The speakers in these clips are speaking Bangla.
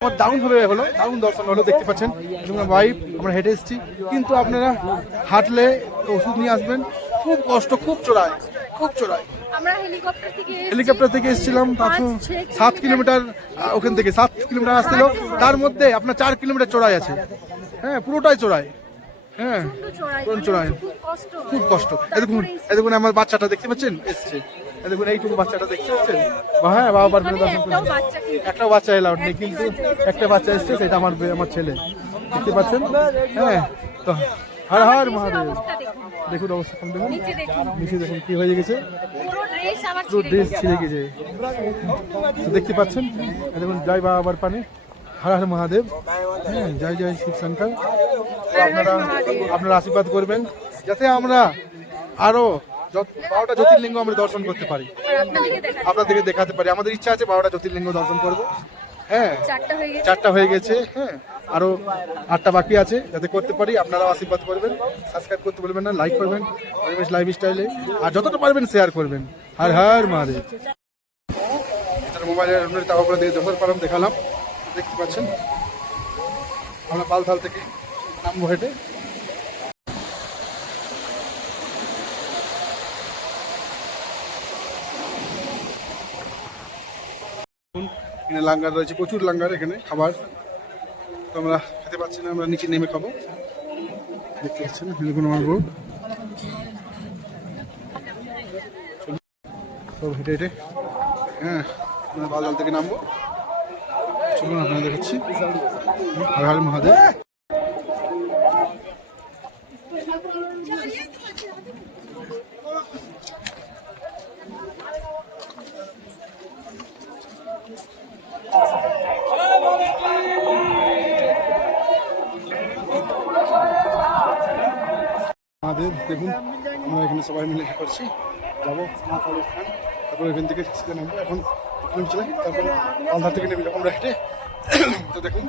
আমার দারুণভাবে হলো, দারুণ দর্শন হলো, দেখতে পাচ্ছেন। ভাই আমরা হেঁটে এসেছি, কিন্তু আপনারা হাঁটলে ওষুধ নিয়ে আসবেন। খুব কষ্ট, খুব চড়ায়, খুব চড়ায়। আমরা হেলিকপ্টার থেকে এসেছিলাম 7 কিলোমিটার, ওখান থেকে 7 কিলোমিটার আসছিল, তার মধ্যে আপনার 4 কিলোমিটার চড়াই আছে। হ্যাঁ, পুরোটাই চড়াই। হ্যাঁ, চড়াই, খুব কষ্ট। দেখুন আমার বাচ্চাটা দেখতে পাচ্ছেন এসছে, দেখুন এইটুকু বাচ্চাটা দেখতে পাচ্ছেন। হ্যাঁ, বাবা পারবে দর্শন করতে। একটা বাচ্চা এলাউড নেই, কিন্তু একটা বাচ্চা এসছে, সেটা আমার ছেলে, দেখতে পাচ্ছেন। হ্যাঁ, তো হর হর মহাদেব। দেখুন অবস্থা, দেখুন নিচে দেখুন কি হয়ে গেছে, পুরো ড্রেস ছিঁড়ে গেছে, দেখতে পাচ্ছেন। দেখুন জয় বাবার পানি, হর হর মহাদেব। হ্যাঁ, জয় জয় শিব শঙ্কর। আপনারা আশীর্বাদ করবেন যাতে আমরা আরো 12টা জ্যোতির্লিঙ্গ আমরা দর্শন করতে পারি, আপনাদেরকে দেখাতে পারি। আমাদের ইচ্ছা আছে 12টা জ্যোতির্লিঙ্গ দর্শন করব। হ্যাঁ, 4টা হয়ে গেছে। হ্যাঁ, আরো 8টা বাকি আছে, যাতে করতে পারি। আপনারাও আশীর্বাদ করবেন, সাবস্ক্রাইব করতে বলবেন না, লাইক করবেন পরিবেশ লাইফস্টাইলে, আর যতটা পারবেন শেয়ার করবেন। হর হর মহাদেব। মোবাইলের টাকা করে দিয়ে যশোর পালাম দেখালাম, দেখতে পাচ্ছেন। আমরা পালথাল থেকে নামবো হেঁটে। এখানে লাঙ্গার রয়েছে, প্রচুর লাঙ্গার এখানে খাবার, তো আমরা খেতে পাচ্ছি না, আমরা নিচে নেমে খাবো। দেখতে পাচ্ছেন দেখুন আমার বউ সব হেঁটে হেঁটে। হ্যাঁ, আমরা বাজার থেকে নামবো, চলুন আপনারা দেখাচ্ছি। হর হর মহাদেব। আমাদের দেখুন, আমরা এখানে সবাই মিলে করছি, যাবো মা কালীর স্থান, তারপরে এখান থেকে সিধা নামবো। এখন চলে, তারপরে পালধার থেকে নেমে যাবো আমরা হেঁটে। তো দেখুন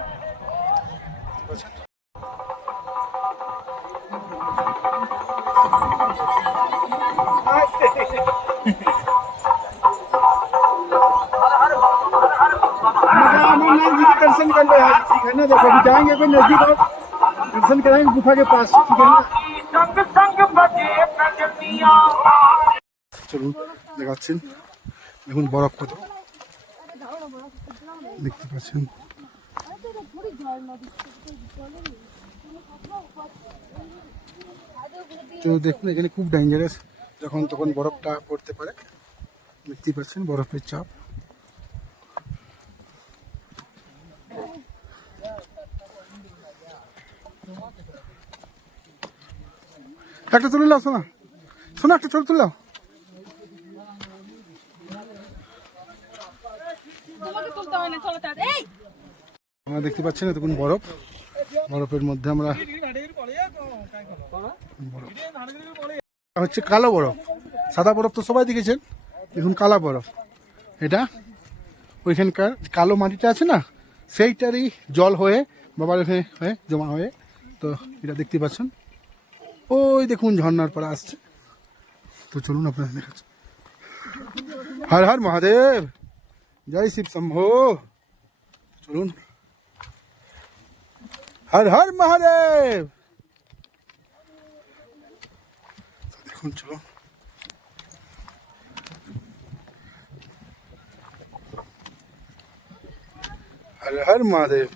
दर्शन कर लो यार, ठीक है ना। जब अभी जाएंगे कोई नजदीक और दर्शन कराएंगे गुफा के पास, ठीक है ना। চলুন দেখাচ্ছেন, দেখুন বরফ কত, দেখতে পাচ্ছেন। তো দেখুন এখানে খুব ডেঞ্জারাস, যখন তখন বরফটা পড়তে পারে, দেখতে পাচ্ছেন বরফের চাপ। একটা তুলে নাও, শোনা শোনা, একটা ছবি তুলে নাও। আমরা দেখতে পাচ্ছি না, দেখুন বরফ, বরফের মধ্যে আমরা, বরফ হচ্ছে কালো বরফ। সাদা বরফ তো সবাই দেখেছেন, দেখুন কালো বরফ। এটা ওইখানকার কালো মাটিটা আছে না, সেইটারই জল হয়ে বাবার ওখানে হয়ে জমা হয়ে, তো এটা দেখতে পাচ্ছেন। ওই দেখুন ঝর্ণার পরে আসছে, তো চলুন আপনাদের দেখাচ্ছি। হর হর মহাদেব, জয় শিব শম্ভো। চলুন, হর হর মহাদেব। দেখুন চলুন, হর হর মহাদেব।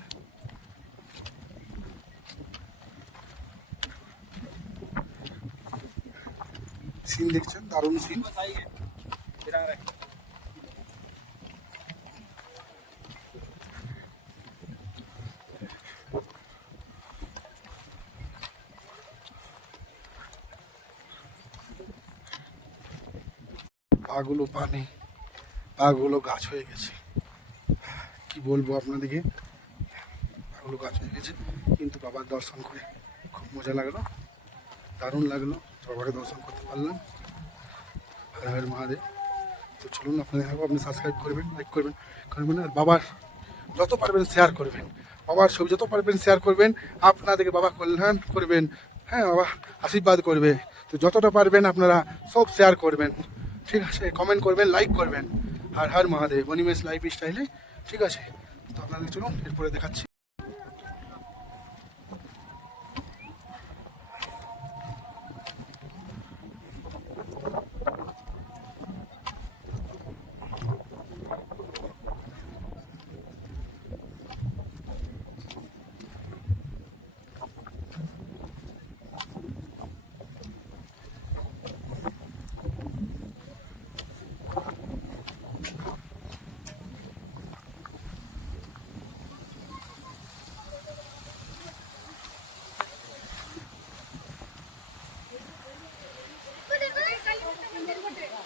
সিন দেখছেন, দারুণ সিন। পাগুলো পানি, পাগুলো গাছ হয়ে গেছে, কি বলবো আপনাদেরকে, পাগুলো গাছ হয়ে গেছে। কিন্তু বাবার দর্শন করে খুব মজা লাগলো, দারুণ লাগলো, বাবাকে দর্শন করতে পারলাম। হর হর মহাদেব। তো চলুন আপনাদের, আপনি সাবস্ক্রাইব করবেন, লাইক করবেন, আর বাবার যত পারবেন শেয়ার করবেন, বাবার ছবি যত পারবেন শেয়ার করবেন, আপনাদেরকে বাবা কল্যাণ করবেন। হ্যাঁ, বাবা আশীর্বাদ করবে, তো যতটা পারবেন আপনারা সব শেয়ার করবেন, ঠিক আছে। কমেন্ট করবেন, লাইক করবেন। হর হর মহাদেব, অনিমেষ লাইফস্টাইলে, ঠিক আছে। তো আপনাদের চলুন এরপরে দেখাচ্ছি।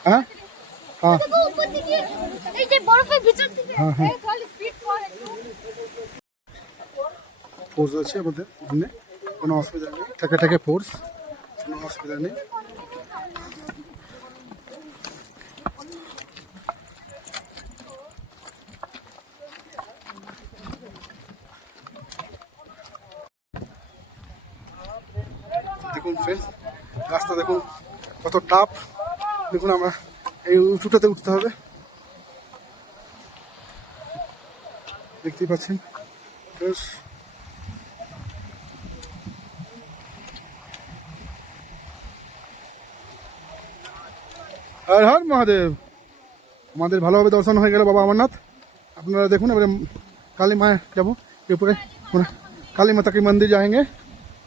হ্যাঁ হ্যাঁ ফোর্স আছে আমাদের এখানে, কোনো অসুবিধা নেই, ঠেকে ঠেকে ফোর্স, কোনো অসুবিধা নেই। দেখুন ফ্রেন্ডস, রাস্তা দেখুন কত টাফ। দেখুন আমরা এই উঁচুটাতে উঠতে হবে, দেখতেই পাচ্ছেন। হর হর মহাদেব। আমাদের ভালোভাবে দর্শন হয়ে গেল বাবা অমরনাথ। আপনারা দেখুন এবারে কালী মা যাবো এরপরে, काली माता के मंदिर जाएंगे।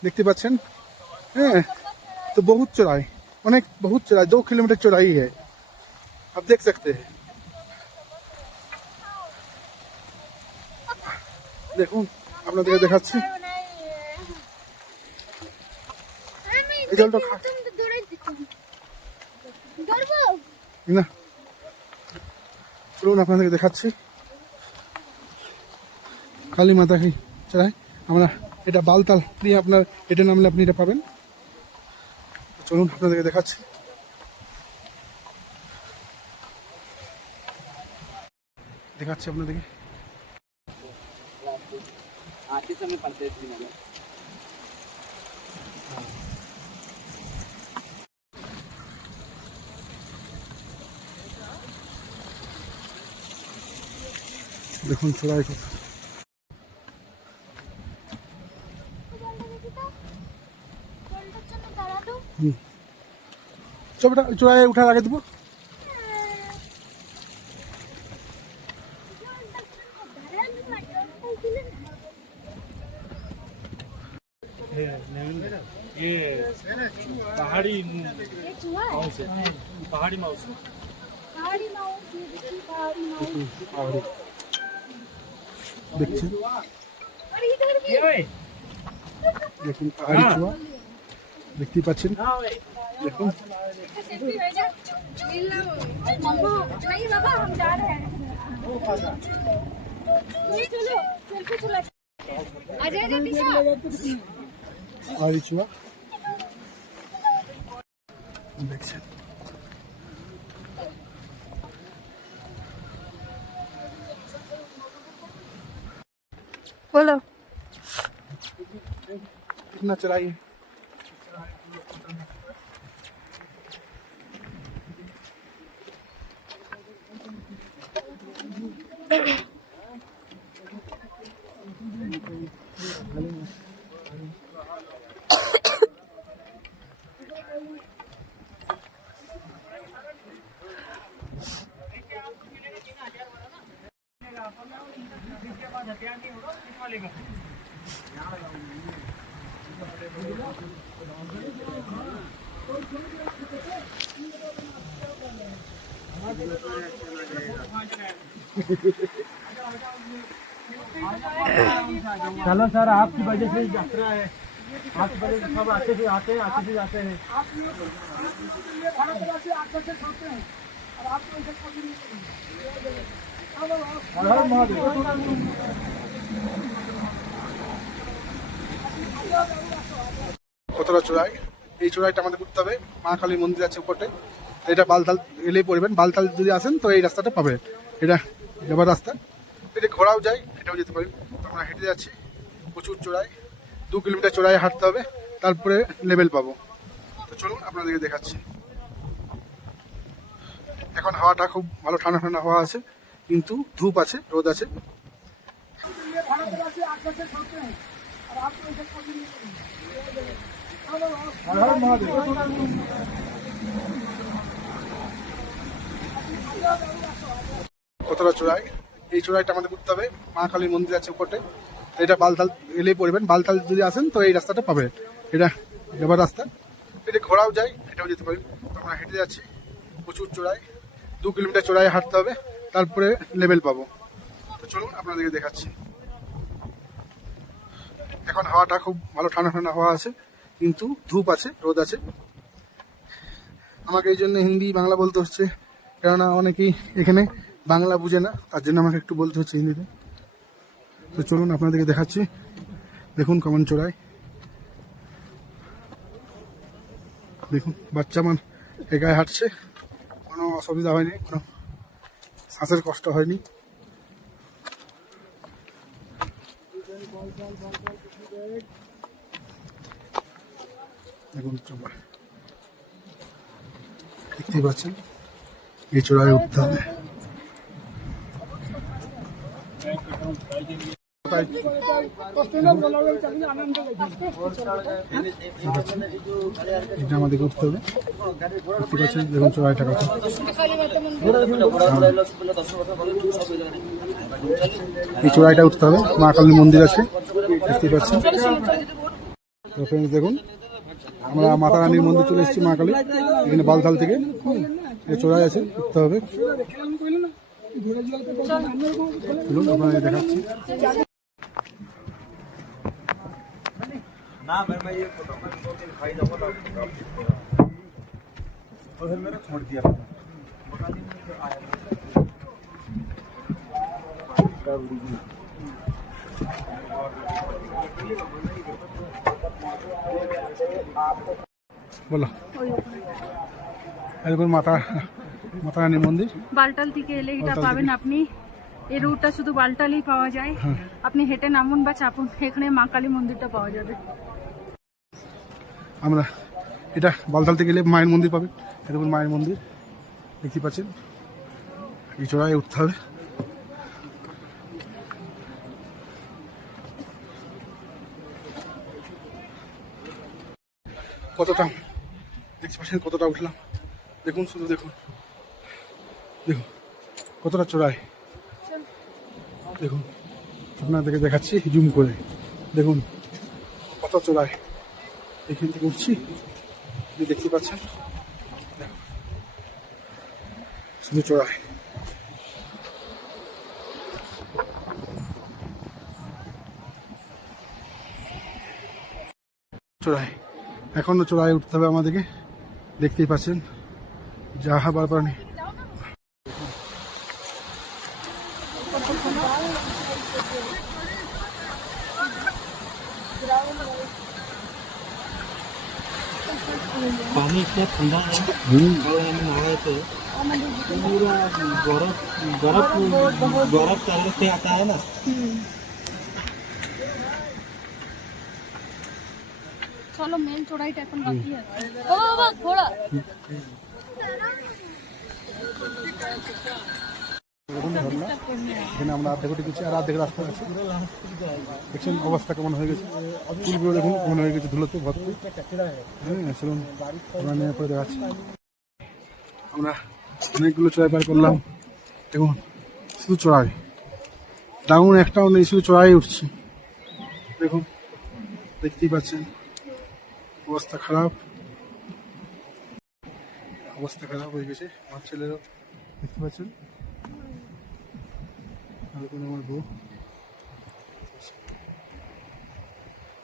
देखते पाচ্ছেন, हैं तो बहुत चौड़ाई, अनेक बहुत चौड़ाई, 2 किलोमीटर चौड़ाई है, आप देख सकते हैं। দেখুন আপনাদেরকে দেখাচ্ছি, এই জলটা না, চলুন আপনাদেরকে দেখাচ্ছি কালী মাতা কি চড়াই। আমরা এটা বালতাল দিয়ে আপনার এটা নামলে আপনি এটা পাবেন। চলুন আপনাদেরকে দেখাচ্ছি। দেখাচ্ছি আপনাদেরকে। দেখুন চড়াই কত, ছবিটা চড়াই উঠার আগে দেবো। ये पहाड़ी माउस है, पहाड़ी माउस দেখছেন, দেখুন পাহাড়ি চূড়া দেখতেই পাচ্ছেন। দেখুন পাহাড়ি চূড়া দেখছেন। बोलो कितना चढ़ाई चलो सर, आपकी वजह से यात्रा है, आपकी वजह से सब आते से आते हैं, आते से जाते हैं। কতটা চূড়াই, এই চূড়াইটা আমাদের করতে হবে। মা কালীর মন্দির আছে উপরে, এটা বালতাল এলেই পড়বেন। বালতাল যদি আসেন তো এই রাস্তাটা পাবেন, এটা যাবার রাস্তা। এটা ঘোড়াও যায়, এটাও যেতে পারেন। আমরা হেঁটে যাচ্ছি, প্রচুর চড়াই, 2 কিলোমিটার চড়াই হাঁটতে হবে, তারপরে লেভেল পাবো। তো চলুন আপনাদেরকে দেখাচ্ছি। এখন হাওয়াটা খুব ভালো, ঠান্ডা ঠান্ডা হাওয়া আছে, কিন্তু ধূপ আছে, রোদ আছে। কতটা চূড়ায়, এই চূড়াইটা আমাদের ঘুরতে হবে। মা কালীর মন্দির আছে উপরে, এটা বালতাল এলেই পড়বেন। বালতাল যদি আসেন তো এই রাস্তাটা পাবেন, এটা যাবার রাস্তা। এটা ঘোরাও যায়, এটাও যেতে পারেন। আমরা হেঁটে যাচ্ছি প্রচুর চূড়ায়, 2 কিলোমিটার চূড়ায় হাঁটতে হবে, তারপরে লেভেল পাবো। তো চলুন আপনাদেরকে দেখাচ্ছি। এখন হাওয়াটা খুব ভালো, ঠান্ডা ঠান্ডা হাওয়া আছে, কিন্তু ধূপ আছে, রোদ আছে। আমাকে এই জন্য হিন্দি বাংলা বলতে হচ্ছে, কেননা অনেকেই এখানে বাংলা বুঝে না, তার জন্য আমাকে একটু বলতে হচ্ছে হিন্দিতে। তো চলুন আপনাদেরকে দেখাচ্ছি। দেখুন কেমন চড়াই, দেখুন বাচ্চা মান একাই হাঁটছে, কোনো অসুবিধা হয়নি, কোনো শ্বাসের কষ্ট হয়নি। দেখুন দেখতেই পাচ্ছেন, এই চূড়ায় উঠতে হবে। এটা আমাদেরকে উঠতে হবে, দেখতে পাচ্ছেন। দেখুন চূড়াইটা কত, এই চূড়াইটা উঠতে হবে। মা কালীর মন্দির আছে, দেখতে পাচ্ছেন। তো ফ্রেন্ডস দেখুন, আমরা মাতা রানীর মন্দির চলে এসেছি, মা কালী। এখানে বালতাল থেকে চড়াই আছে, উঠতে হবে। আপনাদের দেখাচ্ছি। বলো, এরকম মাতা রানীর মন্দির বালটাল থেকে এলে এটা পাবেন আপনি। এই রুটটা শুধু বালটালেই পাওয়া যায়। আপনি হেঁটে নামুন বা চাপুন, এখানে মা কালী মন্দিরটা পাওয়া যাবে। আমরা এটা বালতাল থেকে গেলে মায়ের মন্দির পাবেন। এরকম মায়ের মন্দির দেখতে পাচ্ছেন, এই চড়াই উঠতে হবে। কতটা দেখতে পাচ্ছেন, কতটা উঠলাম দেখুন, শুধু দেখুন, দেখুন কতটা চড়াই। দেখুন আপনাদেরকে দেখাচ্ছি জুম করে, দেখুন কত চড়াই। এখান থেকে উঠছি, দেখতে পাচ্ছেন, শুধু চড়াই। চড়াই, এখনো চড়াই উঠতে হবে আমাদেরকে, দেখতেই পাচ্ছেন। যা হবার পানি पानी इतना ठंडा है, कल हम नहाए थे, पूरा बर्फ चालू से आता है ना। চলো মেন চড়াইটা এখন বাকি আছে। ও বাবা ঘোড়া, এখানে আমরা আর্ধেক উঠে গেছি, আর আর্ধেক রাস্তা আছে। দেখছেন অবস্থা কেমন হয়ে গেছে, ফুলগুলো দেখুন কেমন হয়ে গেছে ধুলোতে ভর্তি। হ্যাঁ চলুন আমরা নেমে পরে দেখাচ্ছি। আমরা অনেকগুলো চড়াই পার করলাম, দেখুন শুধু চড়াই, ডাউন একটাও নেই, শুধু চড়াই উঠছি। দেখুন দেখতেই পাচ্ছেন, অবস্থা খারাপ, অবস্থা খারাপ হয়ে গেছে আমার ছেলেরও, দেখতে পাচ্ছেন। দেখুন আমার বউ,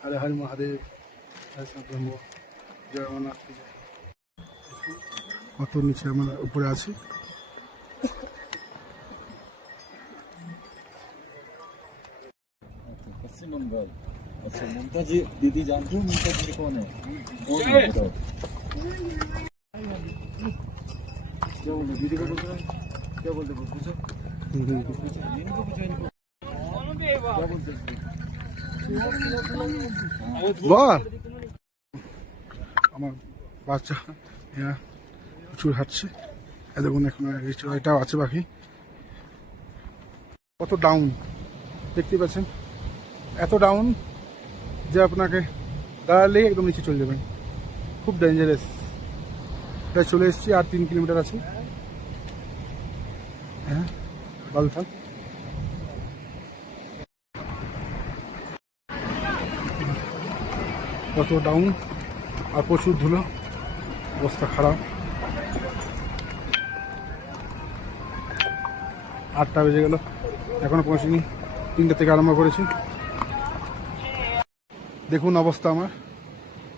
হরে হরে মহাদেব, ব্রহ্ম জয় অমরনাথ। কত নিচে আমরা উপরে আছি। पश्चिम बंगाल। अच्छा ममता जी दीदी जानती हो ममता जी कौन है? क्या बोलते दीदी को बोलते क्या बोलते पूछो इनको पूछो इनको क्या बोलते বল, আমার বাচ্চা প্রচুর হাঁটছে। দেখুন এখন এই চড়াইটাও আছে বাকি। কত ডাউন দেখতে পাচ্ছেন, এত ডাউন যে আপনাকে দাঁড়ালেই একদম নিচে চলে যাবেন, খুব ডেঞ্জারাস। প্রায় চলে এসেছি, আর 3 কিলোমিটার আছে। হ্যাঁ, বালথাল। কত ডাউন আর প্রচুর ধুলো, অবস্থা খারাপ। 8টা বেজে গেল, এখনো পৌঁছিনি। 3টে থেকে আরম্ভ করেছি। দেখুন অবস্থা আমার,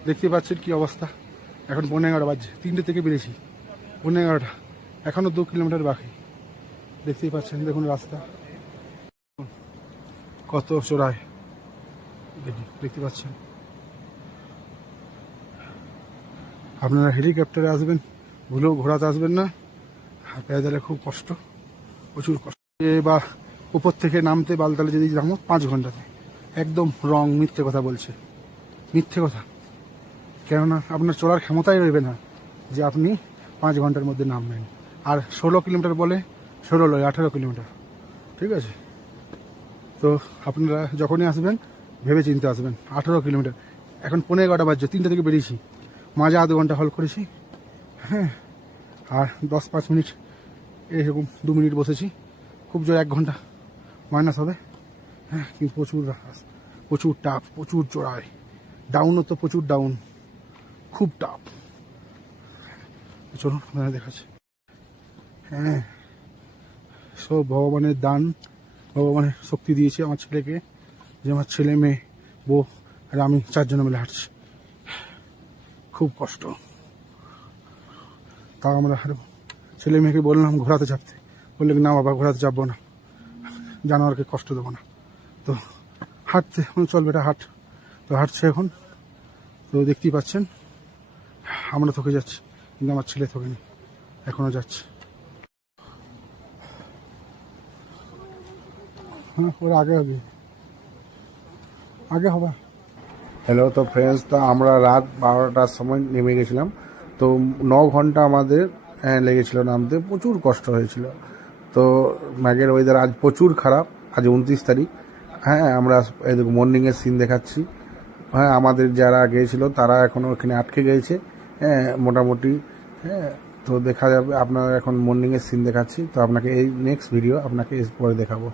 দেখতে পাচ্ছেন কি অবস্থা। এখন 11:30 বাজছে, 3টে থেকে বেরিয়েছি, 11:30, এখনো 2 কিলোমিটার বাকি। দেখতেই পাচ্ছেন, দেখুন রাস্তা কত চড়ায়, দেখতে পাচ্ছেন। আপনারা হেলিকপ্টারে আসবেন, ভুলেও ঘোরাতে আসবেন না। প্যাদালে খুব কষ্ট, প্রচুর কষ্ট। বা উপর থেকে নামতে বালতালে যদি নামো 5 ঘন্টাতে, একদম রং, মিথ্যে কথা বলছে, মিথ্যে কথা। কেননা আপনার চলার ক্ষমতাই রইবে না যে আপনি 5 ঘন্টার মধ্যে নামবেন। আর 16 কিলোমিটার বলে, 16 নয় 18 কিলোমিটার, ঠিক আছে? তো আপনারা যখনই আসবেন ভেবে চিন্তে আসবেন। 18 কিলোমিটার, এখন 11:15 বাজছে, 3টে থেকে বেরিয়েছি, মাঝে আধ ঘন্টা হল করেছি। হ্যাঁ, আর 10-5 মিনিট এরকম 2 মিনিট বসেছি। খুব জোর 1 ঘন্টা মাইনাস হবে। হ্যাঁ, কিন্তু প্রচুর টাফ, প্রচুর চড়াই, ডাউনও তো প্রচুর ডাউন, খুব টাফ। চলুন আপনারা দেখাচ্ছি। হ্যাঁ, সব ভগবানের দান, ভগবানের শক্তি দিয়েছে আমার ছেলেকে, যে আমার ছেলে, মেয়ে, বউ আর আমি 4 জন মিলে হাঁটছি। খুব কষ্ট, তাও আমরা ছেলে মেয়েকে বললাম ঘোরাতে চাপতে, বললে না বাবা ঘোরাতে চাপবো না, জানোয়ারকে কষ্ট দেবো না। তো হাঁটতে চল বেটা হাঁট, তো হাঁটছে এখন। তো দেখতেই পাচ্ছেন আমরা থকে যাচ্ছি, কিন্তু আমার ছেলে থকেনি, এখনো যাচ্ছে। হ্যাঁ, ওরা আগে হবে, আগে হবে। হ্যালো, তো ফ্রেন্ডস, তো আমরা রাত 12টার সময় নেমে গেছিলাম। তো 9 ঘন্টা আমাদের লেগেছিল নামতে, প্রচুর কষ্ট হয়েছিল। তো ম্যাগের ওয়েদার আজ প্রচুর খারাপ, আজ 29 তারিখ। হ্যাঁ, আমরা এদিকে মর্নিংয়ের সিন দেখাচ্ছি। হ্যাঁ, আমাদের যারা গিয়েছিল তারা এখনও ওখানে আটকে গিয়েছে। হ্যাঁ, মোটামুটি। হ্যাঁ, তো দেখা যাবে, আপনারা এখন মর্নিংয়ের সিন দেখাচ্ছি। তো আপনাকে এই নেক্সট ভিডিও আপনাকে পরে দেখাবো।